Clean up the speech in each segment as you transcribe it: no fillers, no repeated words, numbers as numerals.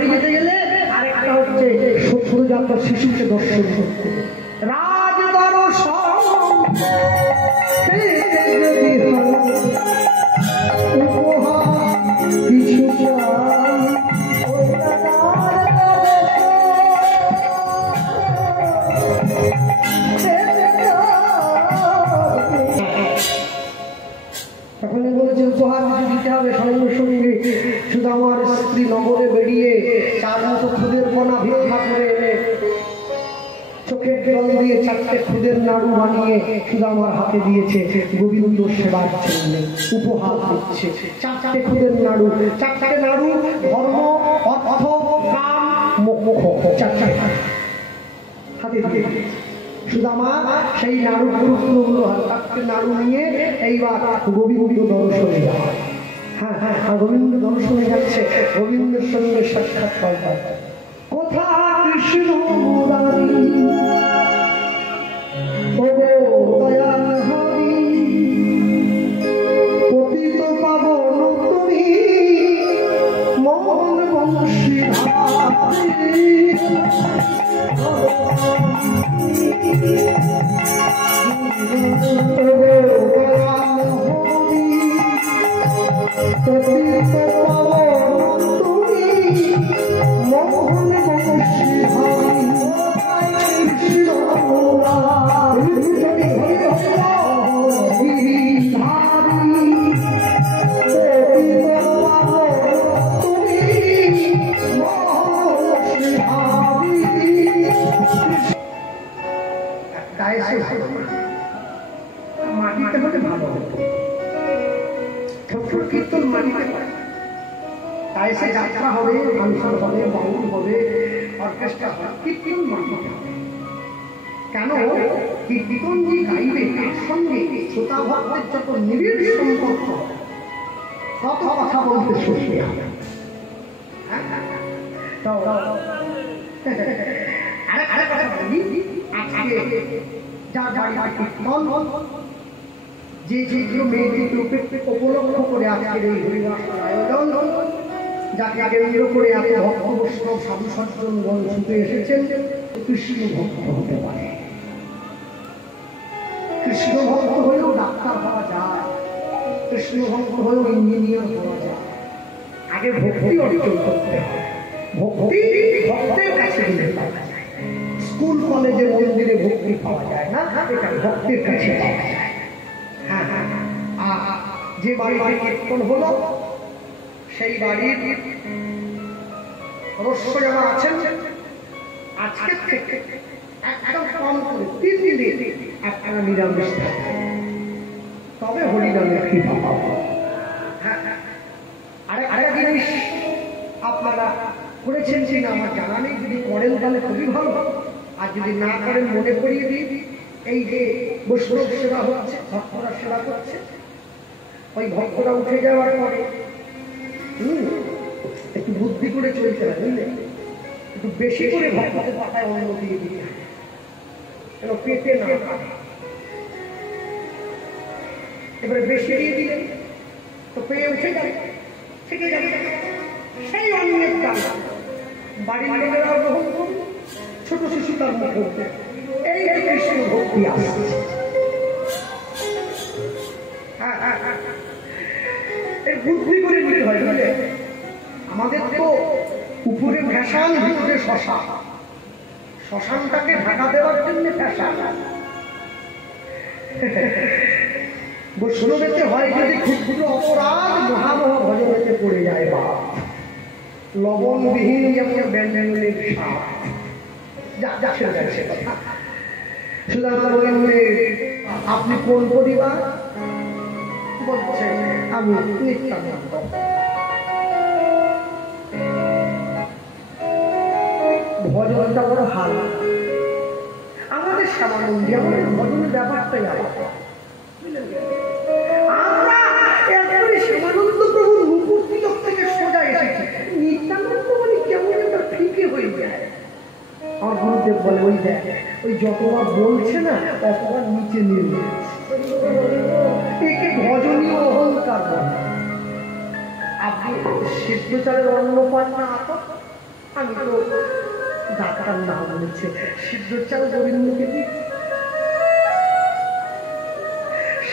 বাড়ি যেতে গেলে আরেকটা হচ্ছে শত্রুজাত শিশুকে দর্শন করতে সুদামার স্ত্রী নগরে বেরিয়ে চার মতো খুদের কণা ভিক্ষা করে এনে চোখের জল দিয়ে চারটে খুদের নাড়ু বানিয়ে সুদামার হাতে দিয়েছে গোবিন্দ সেবার জন্য উপহার দিচ্ছে। চারটে খুদের নাড়ু, চারটে নাড়ু ধর্ম অর্থ কাম মোক্ষ চারটে হাতে দিয়ে সুদামা সেই নাড়ু গুরুত্বগুলো চারটে নাড়ু নিয়ে এইবার গোবিন্দ দর্শনে যায়। হ্যাঁ হ্যাঁ গোবিন্দ দর্শনে যাচ্ছে, গোবিন্দের সঙ্গে সাক্ষাৎ হয়। কোথা কৃষ্ণ মুরারি পতিত পাবন তুমি মোহন বংশী মাটিতে হলে ভালো হতো, ঠোঁট কীর্তন মাটিতে হয়। তাই সে যাত্রা হবে, ফাংশন হবে, বাউল হবে, অর্কেস্ট্রা হবে, কীর্তন মাটিতে হবে। কেন কীর্তন যে গাইবে তার সঙ্গে শ্রোতা ভক্তের যত নিবিড় সম্পর্ক তত কথা বলতে শুনতে হবে। আরে কথা বলি, আজকে যার বাড়ি কীর্তন যে যেগুলো মেয়েটিকে উপলক্ষ করে আজকের এই হরিদাসের আয়োজন, যাকে কেন্দ্র করে এত ভক্ত বৈষ্ণব সাধু সজ্জনগণ ছুটে এসেছেন, কৃষ্ণ ভক্ত হতে পারে। কৃষ্ণ ভক্ত হলেও ডাক্তার হওয়া যায়, কৃষ্ণ ভক্ত হলেও ইঞ্জিনিয়ার হওয়া যায়। আগে ভক্তি অর্জন করতে হয়, ভক্তি ভক্তের কাছে গেলে পাওয়া যায়। স্কুল কলেজে মন্দিরে ভক্তি পাওয়া যায় না, এটা ভক্তের কাছে পাওয়া যায়। হ্যাঁ হ্যাঁ, যে বাড়িতে কীর্তন হলো সেই বাড়ির সদস্য যারা আছেন আজকের থেকে একদম কম করে 3 দিনে আপনারা নিরামিষ থাকবেন, তবে হরিনামের কৃপা পাবেন। আরেকটা জিনিস আপনারা করেছেন কিনা আমার জানা নেই, যদি করেন তাহলে খুবই ভালো, আর যদি না করেন মনে করিয়ে দিই, এই যে বৈষ্ণব সেবা হচ্ছে, ভক্তরা সেবা করছে, ওই ভক্তরা উঠে যাওয়ার পরে একটু বুদ্ধি করে চলতে হবে, বুঝলেন? একটু বেশি করে ভক্তদের পাতায় অন্ন দিয়ে দিতে হবে, পেটে না। এবারে বেশি দিয়ে দিলেন তো পেয়ে উঠে যাবে, থেকে যাবে, সেই অন্যের দাম বাড়ির লোকেরাও গ্রহণ করবে, ছোট শিশু তার মুখে উঠে। এই কৃষ্ণ ভক্তি আসছে। বুদ্ধি করে নিতে হয়, বুঝলে? আমাদের তো উপরে ফ্যাশন, ভিতরে শ্মশান। শ্মশানটাকে ঢাকা দেওয়ার জন্য ফ্যাশন। বৈষ্ণবেতে হয় যদি ক্ষুদ্র অপরাধ মহামহ ভজনেতে পড়ে যায় বা লবণবিহীন যেমন ব্যঞ্জনের স্বাদ। সুদামা বলেন, আপনি কোন পরিবার? বলছে আমি নিত্যানন্দ। ভজনটা বড় হাল, আমাদের শ্যামানন্দী, আমাদের ভজনের ব্যাপারটাই আলাদা। আমরা এরপরে শ্যামানন্দ প্রভুর নুপুর তিলক থেকে সোজা এসেছি, নিত্যানন্দ মানে কেমন একটা ফিকে হয়ে যায়। আমার গুরুদেব বলে, ওই দেখ, ওই যতবার বলছে না ততবার নিচে নেমে, একে ভজনীয় অহংকার বলে। আপনি সিদ্ধ চালের অন্ন পান না, আমি তো ডাক্তার না বলেছে সিদ্ধ চাল গোবিন্দকে দিই,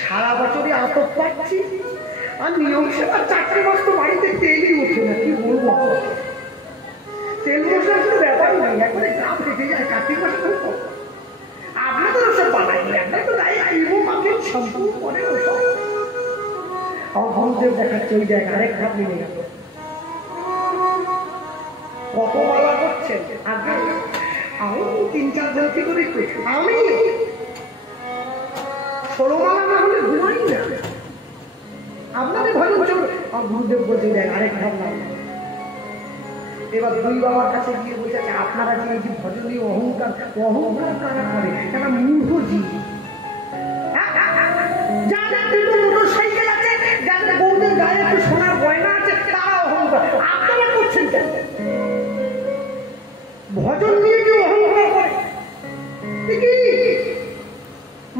সারা বছরই আতপ পাচ্ছি, আর নিয়ম সেবা 4টে মাস তো বাড়িতে তেলই ওঠে না। কি বলবো, তেল মশলার কোনো ব্যাপার নেই, একবারে গ্রাম হেঁটে যায়। কার্তিক মাসে খুব কম, আপনাদের ওসব বানাই একবার তো গায়ে ক্রিমও মাখেন, শ্যাম্পু করে ওসব। আমার বন্ধুদের দেখাচ্ছে ওই জায়গায় আরেক হাত নেমে গেল। কত মালা করছেন আগে, আমি 3-4 গলতি করে আমি 16 মালা না হলে ঘুমাই না। আপনাদের ভজন চল, আমার গুরুদেব বলছে দেখ আরেক হাত নাম। এবার দুই বাবার কাছে গিয়ে বলছে আপনারা যে এই যে ভজনীয় অহংকার, অহংকার কারা করে, তারা মূর্খ জীব। যাদের দুটো মোটরসাইকেল আছে, যাদের বউদের গায়ে একটু সোনার গয়না আছে, তারা অহংকার। আপনারা করছেন কেন? ভজন নিয়ে কেউ অহংকার করে কি?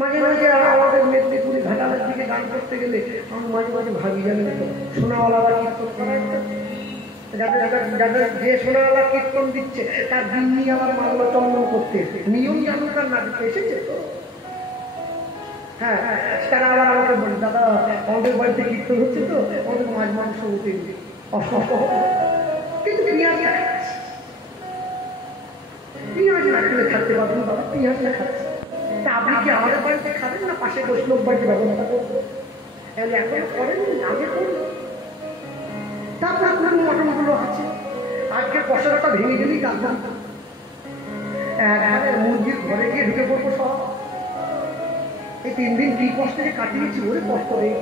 মাঝে মাঝে আমাদের মেদিনীপুরে ঘাটালের দিকে গান করতে গেলে আমি মাঝে মাঝে ভাবি জানি সোনাওয়ালারা কীর্তন করা যাদের যে সোনাওয়ালা কীর্তন দিচ্ছে তার দিন নিয়ে আমার মাল্য চন্দন করতে নিয়ম জানুকার না এসেছে তো। হ্যাঁ, তারা আবার আমাকে বলে দাদা আমাদের বাড়িতে কীর্তন হচ্ছে তো আমাদের মাছ মাংস হতে অসুস্থ, কিন্তু পেঁয়াজ না খেলে থাকতে পারবেন বাবা, পেঁয়াজটা খাচ্ছে। তা আপনি কি আমাদের বাড়িতে খাবেন না পাশে বৈষ্ণব বাড়িতে ব্যবস্থা করবেন? এখন করেন, আগে করুন। তারপর আপনার মটনগুলো আছে, আজকে পশাটা ভেঙে গেলেই কাঁদলাম, মুরগির ঘরে গিয়ে ঢুকে পড়বো সব। এই 3 দিন কি কষ্টে কাটিয়েছি, ওরে কষ্ট হয়ে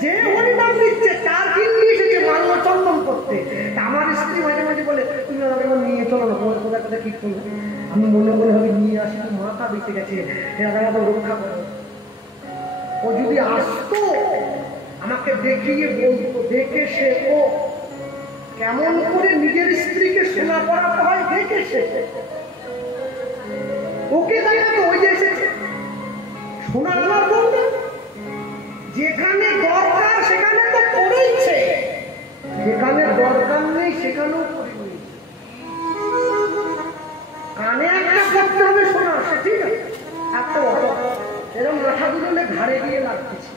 যে হরিনাম দিচ্ছে তার দিন নিয়ে এসেছে মাল্য চন্দন করতে। আমার স্ত্রী মাঝে মাঝে বলে তুমি আমাকে নিয়ে চলো না, তোমার কোথায় কোথায় কীর্তন। আমি মনে মনে হবে নিয়ে আসি, মাথা বেঁচে গেছে, আমাকে রক্ষা করো। ও যদি আসতো আমাকে দেখিয়ে বলতো, দেখে সে ও কেমন করে নিজের স্ত্রীকে সোনা পড়াতে হয় দেখে সে ওকে দেখাতো। ওই যে এসেছে সোনা আলার বলতো, যেখানে দরকার সেখানে তো করেইছে, যেখানে দরকার নেই সেখানেও করে নিয়েছে। কানে একটা করতে হবে শোনা, সে ঠিক আছে, এত এরকম মাথা দুলে ঘাড়ে গিয়ে লাগতেছে,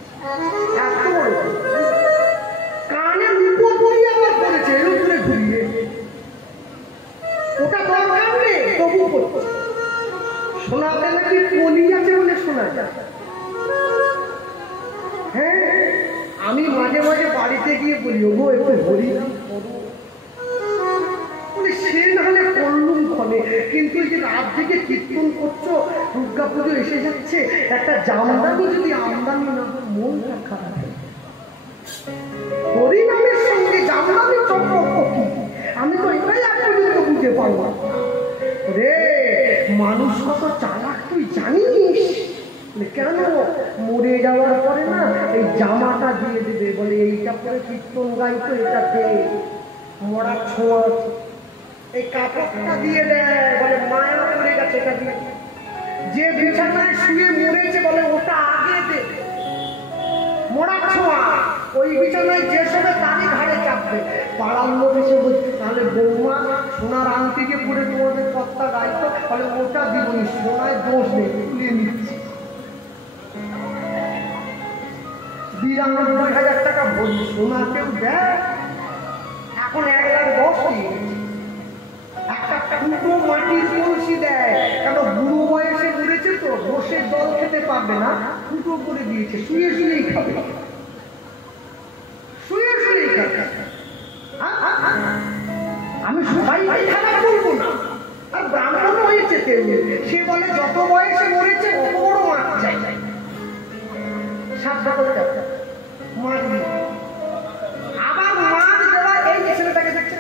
এত বড় কানে উপর দিয়ে আবার করেছে এর উপরে ঘুরিয়ে, ওটা দরকার নেই তবু করছে। শোনাতে নাকি কলি আছে বলে শোনা যায়। হ্যাঁ, আমি মাঝে মাঝে বাড়িতে গিয়ে বলি ওগো একটু হরিনাম করো, সে নাহলে করলুম ক্ষণে, কিন্তু এই যে রাত থেকে কীর্তন করছো, দুর্গা পুজো এসে যাচ্ছে, একটা জামদানি যদি আমদানি না হয় মনটা খারাপ। হরিনামের সঙ্গে জামদানির সম্পর্ক কি? আমি তো এটাই আজ পর্যন্ত বুঝে পারবো রে। মানুষ কত চালাক তুই জানিস? কেন মরে যাওয়ার পরে না এই জামাটা দিয়ে দেবে, বলে এইটা পরে কীর্তন গাইতো, এটা দে মরার ছোঁয়া, এই কাপড়টা দিয়ে দেয়, বলে মায়া পড়ে গেছে এটা দিয়ে। যে বিছানায় শুয়ে মরেছে বলে ওটা আগে দে, মরার ছোঁয়া। ওই বিছানায় যে সবে তারই ঘাড়ে চাপবে। পাড়ার লোক এসে বলছে তাহলে বৌমা সোনার আংটিকে পরে তোমাদের কর্তা গাইতো, বলে ওটা দিবনি, সোনায় দোষ নেই, তুলে নিচ্ছি। 92,000 টাকা ভরি সোনা কেউ দেয় এখন? 1,10,000 একটা ফুটো মাটির কলসি দেয়, কেন বুড়ো বয়সে ঘুরেছে তো, বসে জল খেতে পারবে না, ফুটো করে দিয়েছে, শুয়ে শুয়েই খাবে, শুয়ে শুয়েই খাবে। আমি সবাইকে খারাপ বলবো না, আর ব্রাহ্মণ হয়েছে সে বলে যত বয়সে মরেছে অত বড় মাছ চাই, সাতটা করে মাছ দিই। আবার মাছ দেওয়া এই ছেলেটাকে দেখছে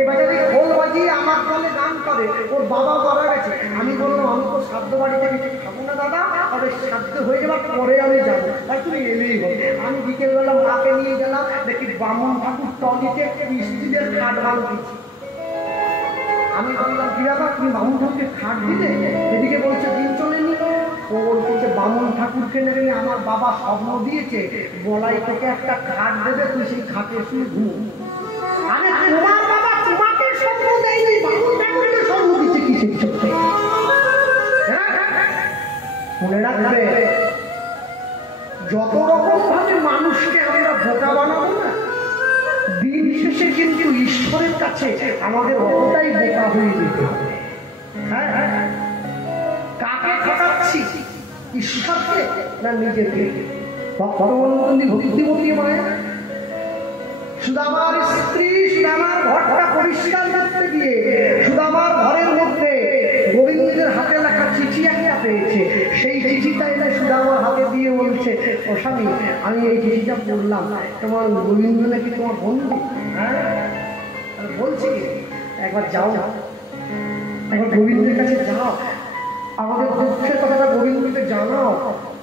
এবার খোল বাজিয়ে আমার দলে গান করে, ওর বাবা মারা গেছে। আমি বললাম আমি তো সাধ্য বাড়িতে কিছু খাবো না দাদা, তবে সাধ্য হয়ে যাবার পরে আমি যাবো, তাই তুমি এলেই হবে। আমি বিকেলবেলা মাকে নিয়ে গেলাম, দেখি বামুন ঠাকুর টলিতে স্টিলের খাট বান দিচ্ছি। আমি বললাম কি ব্যাপার, তুমি বামুন ঠাকুরকে খাট দিলে? এদিকে বলছে দিন চলে নি। ও বলছে বামুন ঠাকুরকে নেবে, আমার বাবা স্বপ্ন দিয়েছে বলাই থেকে একটা খাট দেবে, তুই সেই খাটে শুয়ে ঘুম। আরে মনে রাখবে যত রকম ভাবে মানুষকে আমরা বোকা বানাবো না, দিন শেষে কিন্তু ঈশ্বরের কাছে আমাদের অতটাই বোকা হয়ে যেতে হবে। হ্যাঁ, কাকে ঠকাচ্ছি, ঈশ্বরকে না নিজেকে? ভক্তিমতী মায়ের সুদামার স্ত্রী সুদামার ঘরটা পরিষ্কার করতে গিয়ে সুদামার ঘরের মধ্যে গোবিন্দের হাতে লেখা চিঠি একটা পেয়েছে। সেই চিঠিটা এনে সুদামার হাতে দিয়ে বলছে, ও স্বামী, আমি এই চিঠিটা পড়লাম, তোমার গোবিন্দ নাকি তোমার বন্ধু। হ্যাঁ, বলছি একবার যাও, একবার গোবিন্দের কাছে যাও, আমাদের দুঃখের কথাটা গোবিন্দকে জানাও।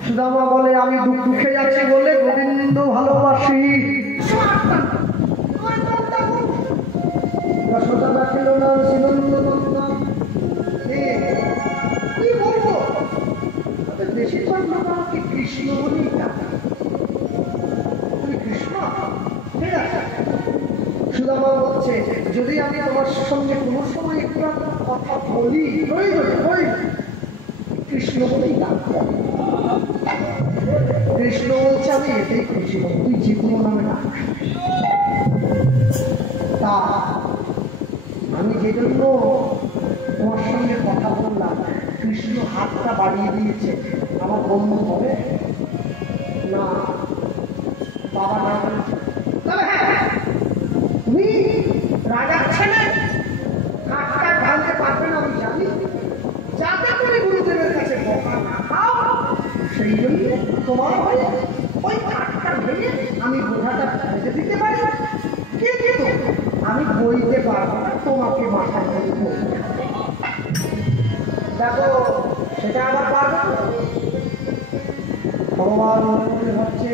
সুদামা বলে, আমি দুঃখে যাচ্ছি বলে গোবিন্দ ভালোবাসি। বেশিরভাগ লোক আমাকে কৃষ্ণ বলেই ডাকে। তুমি কৃষ্ণ? ঠিক আছে। সুদামা বলছে, যদি আমি আমার সঙ্গে কোনো সময় একটু কথা বলি, কৃষ্ণ বলেই ডাকতে। কৃষ্ণ বলছে, আমি এটাই খুশি হব, তুই যে কোনো নামে ডাক। তা আমি যে জন্য তোমার সঙ্গে কথা বললাম, কৃষ্ণ হাতটা বাড়িয়ে দিয়েছে, আমার বন্ধু হবে না? বাবা না বলছে, তবে হ্যাঁ, তুমি রাজার ছেলে, হাতটা ঢালতে পারবে না আমি জানি, যাতে করে গুরুদেবের কাছে বকা না খাও, সেই জন্য তোমার হয়ে ওই কাঠটা ভেঙে আমি বোঝাটা ভেঙে দিতে পারি, কিন্তু আমি বইতে পারবো না, তোমাকে মাথায় করে দেখো, সেটা আবার পারবে না। ভগবান হচ্ছে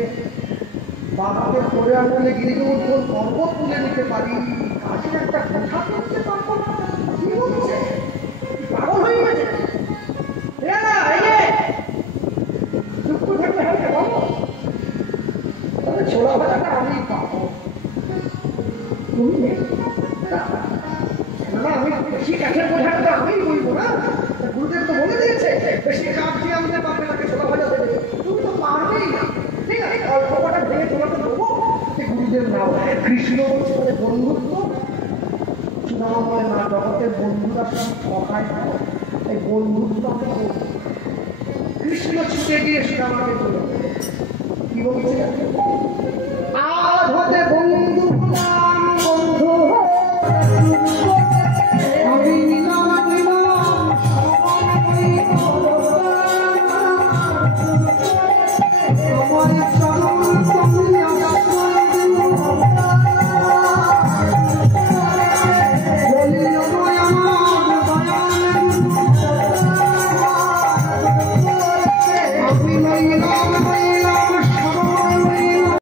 বাবাকে করে আনলে গিরিগোবর্ধন পর্বত তুলে নিতে পারি, কাছের একটা কথা করতে পারবো না। কি বলছে? পাগল হয়ে গেছে। দুঃখ থাকলে হালকা বলো, তবে ছোলা ভাজাটা আমি পাবো, তুমি না, আমি বেশি কাঠের বোঝাটা আমি বলবো না। গুরুদেব তো বলে দিয়েছে, বেশি কাঠ দিয়ে আমাদের পারবে না, ছোলা ভাজা দেবে, তুমি তো পারবেই না। ঠিক আছে, অল্প কটা ভেঙে ছোলাটা দেবো, গুরুদেব নাও। কৃষ্ণ বলে বন্ধুত্ব, সুদামা বলে না, জগতের বন্ধুরা সব ঠকায়, এই বন্ধুত্ব আমি। কৃষ্ণ ছুটে গিয়ে সুদামাকে বলে, কি বলছে, আজ হতে